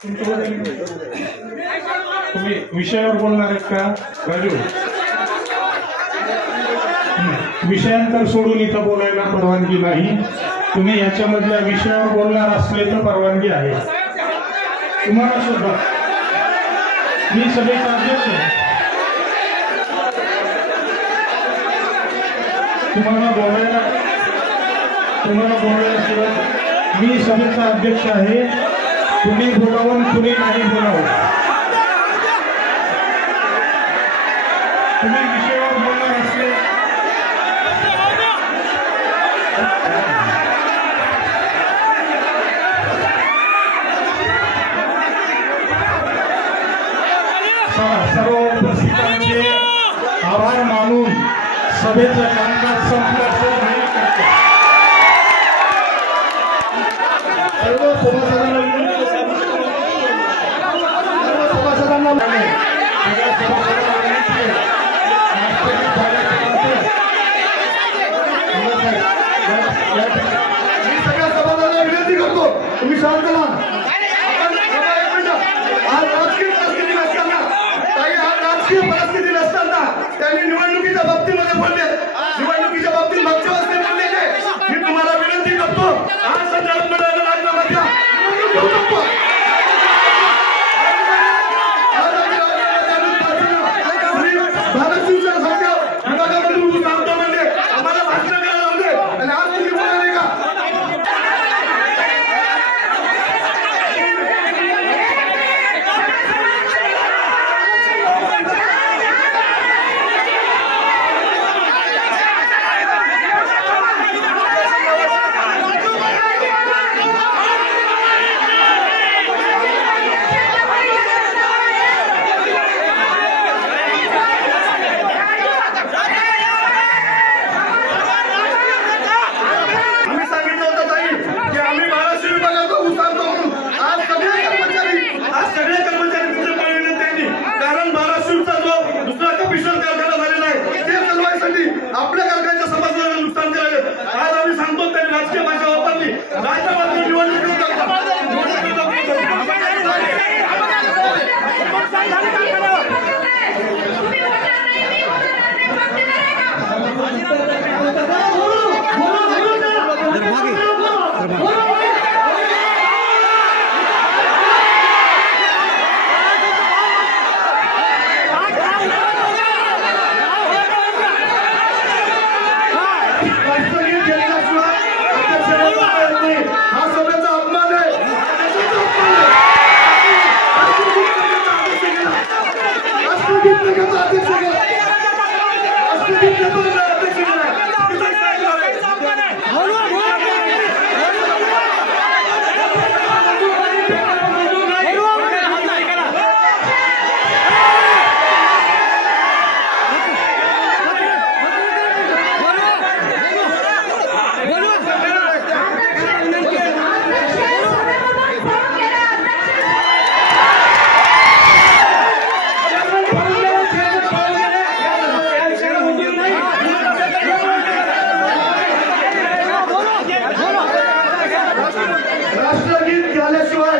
तुम्ही विषयावर बोलणार आहेत का राजू? विषयांतर सोडून इथं बोलायला परवानगी नाही. तुम्ही याच्यामधल्या विषयावर बोलणार असले तर परवानगी आहे तुम्हाला सुद्धा. मी सभेचा अध्यक्ष आहे. तुम्हाला बोलायला मी सभेचा अध्यक्ष आहे. तुम्ही बोलावून कुणी नाही बोलावं. तुम्ही विषयावर बोलणार असले सर्व उपस्थितांचे आभार मानून सभेचं कामकाज संपल्याचं जाहीर करतो. सर्व सभासदांना विनंती करतो तुम्ही शांत राहा. आज राजकीय परिस्थिती नसताना त्यांनी निवडणुकीच्या बाबतीमध्ये बोलले. निवडणुकीच्या बाबतीत मागच्या वर्षी बोललेले. मी तुम्हाला विनंती करतो आज संचालक मंडळाला राजीनामा द्या. निवडणूक घेऊ शकतो. भारत शिवसेना विभागामध्ये सांगतो म्हणजे आम्हाला भाषण करायला लावले आणि आज तुम्ही बोलाले का? आपल्या कारखान्याच्या समाजाला नुकसान करायला आज आम्ही सांगतो त्यांनी राजकीय भाषा वापरली. राष्ट्रवादी निवडणूक राष्ट्रगीत झाल्याशिवाय